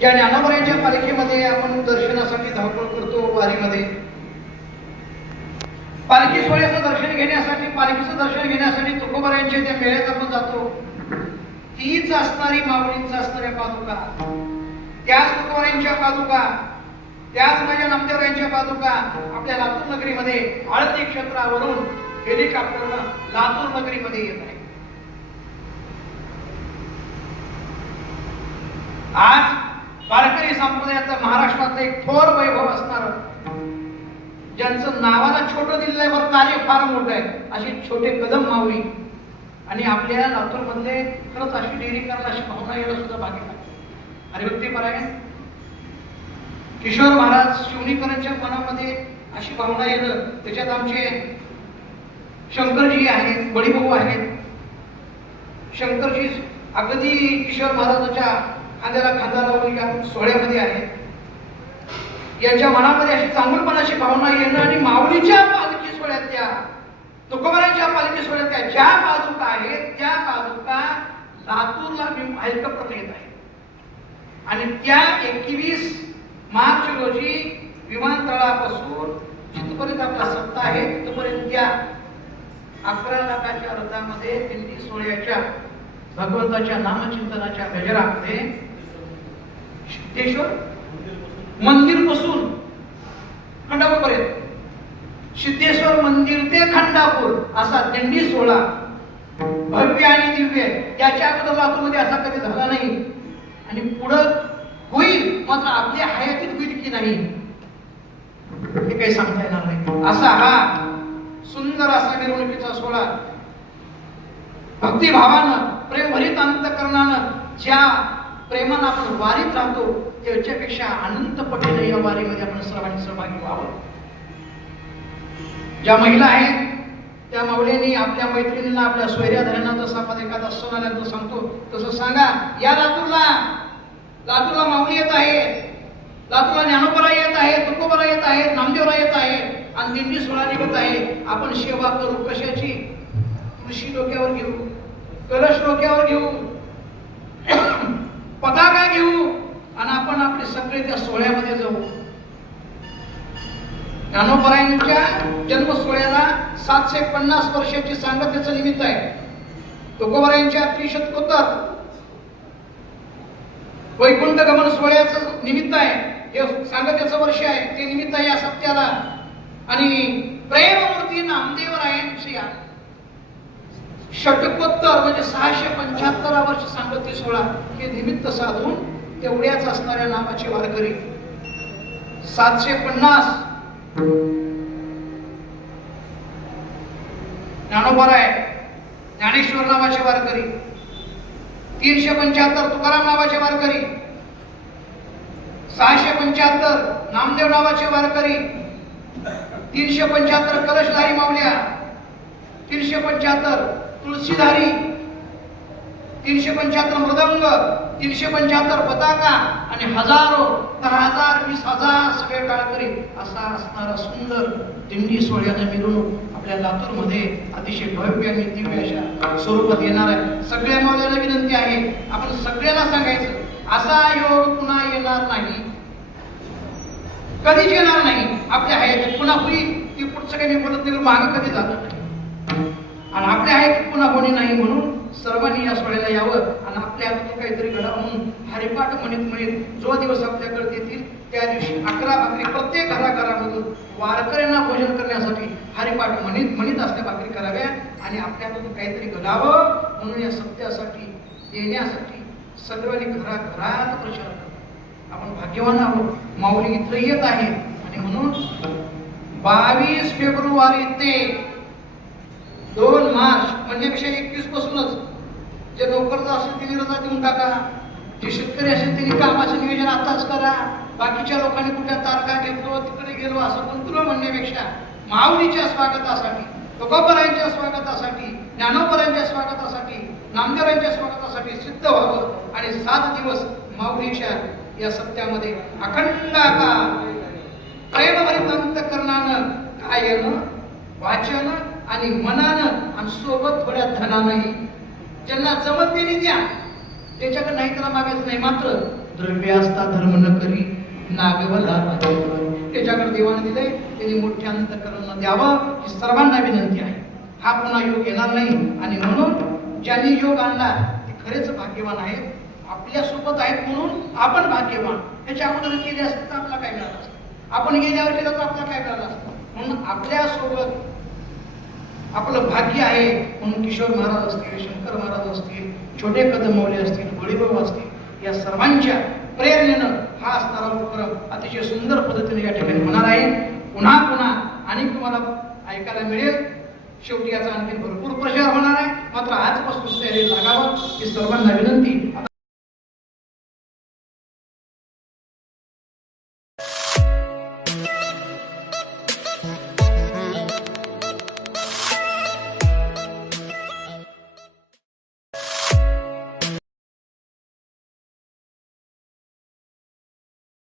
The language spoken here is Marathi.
ज्या ज्ञानामऱ्यांच्या पालखीमध्ये आपण दर्शनासाठी धावपळ करतो वारीमध्ये. पालखी सोहळ्याचं दर्शन घेण्यासाठी पालखीचं दर्शन घेण्यासाठी तुकोबऱ्यांच्या त्या मेळ्यात आपण जातो. तीच असणारी माऊलींच असणाऱ्या पादुका. त्याच तुकोबरांच्या पादुका त्याच माझ्या नामदेवरांच्या पादुका आपल्या लातूर नगरीमध्ये आळती क्षेत्रावरून हेलिकॉप्टरनं लातूर नगरीमध्ये येत आहे वारकरी संप्रदायाचं महाराष्ट्रातलं एक थोर वैभव असणार. ज्यांचं नावाला छोटं दिलेलं आहे बरं कार्य फार मोठं आहे. अशी छोटे कदम माऊली. आणि आपल्या लातूरमधले खरंच अशी डेअरी करायला अशी भावना यायला सुद्धा भाग्य लागतं. हरिभक्ती परायण किशोर महाराज शिवणीकरांच्या मनामध्ये अशी भावना येणं. त्याच्यात आमचे शंकरजी आहेत बडीभाऊ आहेत. शंकरजी अगदी किशोर महाराजाच्या खांद्याला खांदा लावून या सोहळ्यामध्ये आहे. यांच्या मनामध्ये अशी चांगलपणाची भावना येणं आणि माऊलीच्या पालखी सोहळ्यातल्या तुकोबारांच्या पालखी सोहळ्यातल्या ज्या बाजूका आहेत त्या बाजूका लातूरला हेलिकॉप्टर येत आहे. आणि त्या एकवीस मार्च रोजी विमानतळापासून जिथपर्यंत आपला सत्ता आहे तिथपर्यंत त्या अकरा लाखाच्या रथामध्ये दिंडी सोहळ्याच्या भगवंताच्या नामचिंतनाच्या गजरामध्ये सिद्धेश्वर मंदिरपासून खंडापूरपर्यंत. सिद्धेश्वर मंदिर ते खंडापूर असा दिंडी सोहळा. भव्य आणि दिव्य त्याच्या अगोदर लातूरमध्ये असा कधी झाला नाही. आणि पुढं होईल मात्र आपल्या हयातीत होईल की नाही हे काही सांगता येणार नाही. असा हा सुंदर असा मिरवणुकीचा सोहळा. भक्तिभावानं प्रेमभरित अंतकरणानं ज्या प्रेमानं आपण वारीत राहतो त्याच्यापेक्षा अनंत पटेल या वारीमध्ये आपण सर्वांनी सहभागी व्हावं. ज्या महिला आहेत त्या माऊलींनी आपल्या मैत्रिणींना आपल्या सोयऱ्या जसं आपण एखादा सण आल्याचं सांगतो तसं सांगा या लातूरला लातूरला माऊली येत आहे लातूरला ज्ञानोबरा येत आहे तुकोबरा येत आहेत नामदेवरा येत आहे आणि दिंडी सोहळा निघत आहे आपण सेवा करू कशाची? कृषी डोक्यावर घेऊ कलश डोक्यावर घेऊ. पताका घेऊ? आणि आपण आपले सगळे त्या सोहळ्यामध्ये जाऊ. ज्ञानोबरायांच्या जन्म सोहळ्याला सातशे पन्नास वर्षाची सांगतेचं निमित्त आहे. तुकोबरायांच्या त्रिशतकोत्तर वैकुंठ गमन सोहळ्याचं निमित्त आहे. हे सांगतेचं वर्ष आहे. ते निमित्त आहे या सत्याला. आणि प्रेममूर्ती नामदेवरायांची षटकोत्तर म्हणजे सहाशे पंच्याहत्तरा वर्ष सांगते सोळा हे निमित्त साधून तेवढ्याच असणाऱ्या नामाचे वारकरी. सातशे पन्नास. ज्ञानोबराय ज्ञानेश्वर नावाचे वारकरी. तीनशे पंच्याहत्तर तुकाराम नावाचे वारकरी. सहाशे पंच्याहत्तर नामदेव नावाचे वारकरी. तीनशे पंच्याहत्तर कलशधारी माऊल्या तीनशे पंच्याहत्तर तुळशीधारी तीनशे पंच्याहत्तर मृदंग तीनशे पंच्याहत्तर पताका आणि हजारो दहा हजार वीस हजार सगळे टाळकरी असा असणारा सुंदर दिंडी सोहळ्याने मिरवणूक आपल्या लातूरमध्ये अतिशय भव्य आणि दिव्य अशा स्वरूपात येणार आहे. सगळ्या मौल्याला विनंती आहे. आपण सगळ्यांना सांगायचं असा योग पुन्हा येणार नाही. कधीच येणार नाही. आपल्या हयातीत पुन्हा होईल. ती पुढचं काही मी बोलत नाही मागे कधी जात आणि आपल्या हयातीत होणे नाही म्हणून सर्वांनी या सोहळ्याला यावं आणि आपल्या हातून काहीतरी घडावं म्हणून हरिपाठ म्हणत म्हणत जो दिवस आपल्याकडे येतील त्या दिवशी अकरा भाकरी प्रत्येक घराघरामधून वारकऱ्यांना भोजन करण्यासाठी हरिपाठ म्हणित म्हणित असल्या भाकरी कराव्या आणि आपल्याकडून काहीतरी घडावं म्हणून या सत्यासाठी देण्यासाठी सर्वांनी घराघरात प्रचार करा. आपण भाग्यवान आहोत. माऊली इथं येत आहे आणि म्हणून बावीस फेब्रुवारी ते दोन मार्च म्हणजे विषय एकवीस पासूनच. जे नोकरदार असेल ते विरोधात देऊन टाका. जे शेतकरी असेल त्यांनी कामाचं नियोजन आताच करा. बाकीच्या लोकांनी कुठल्या तारखा घेतलो तिकडे गेलो असं पण तुला म्हणण्यापेक्षा माऊलीच्या स्वागतासाठी तुकोबरायांच्या स्वागतासाठी ज्ञानोबरायांच्या स्वागतासाठी नामदेवांच्या स्वागतासाठी सिद्ध व्हावं आणि सात दिवस माऊलीच्या या सत्यामध्ये अखंड काळ प्रेमभरित अंतकरणानं गायन वाचन आणि मनानं आणि सोबत थोड्या धनानंही. ज्यांना जमत त्यांनी द्या त्याच्याकडे नाही त्याला मागायचं नाही. मात्र द्रव्य असता धर्म न करी नागवला त्याच्याकडे देवाने दिले त्यांनी मोठ्या अंतकरण द्यावं ही सर्वांना विनंती आहे. हा पुन्हा योग येणार नाही. आणि म्हणून ज्यांनी योग आणला ते खरेच भाग्यवान आहेत. आपल्यासोबत आहेत म्हणून आपण भाग्यवान. याच्या अगोदर केले असते तर आपला काय मिळालं असतं. आपण गेल्यावर केलं तर आपला काय मिळालं असतं. म्हणून आपल्यासोबत आपलं भाग्य आहे म्हणून किशोर महाराज असतील शंकर महाराज असतील छोटे कदमवले असतील बळीबाबा असतील या सर्वांच्या प्रेरणेनं हा असणारा उपक्रम अतिशय सुंदर पद्धतीने या ठिकाणी होणार आहे. पुन्हा पुन्हा आणि तुम्हाला ऐकायला मिळेल. शेवटी याचा आणखी भरपूर प्रचार होणार आहे. मात्र आजपासून तयारी लागावं ही सर्वांना विनंती. आता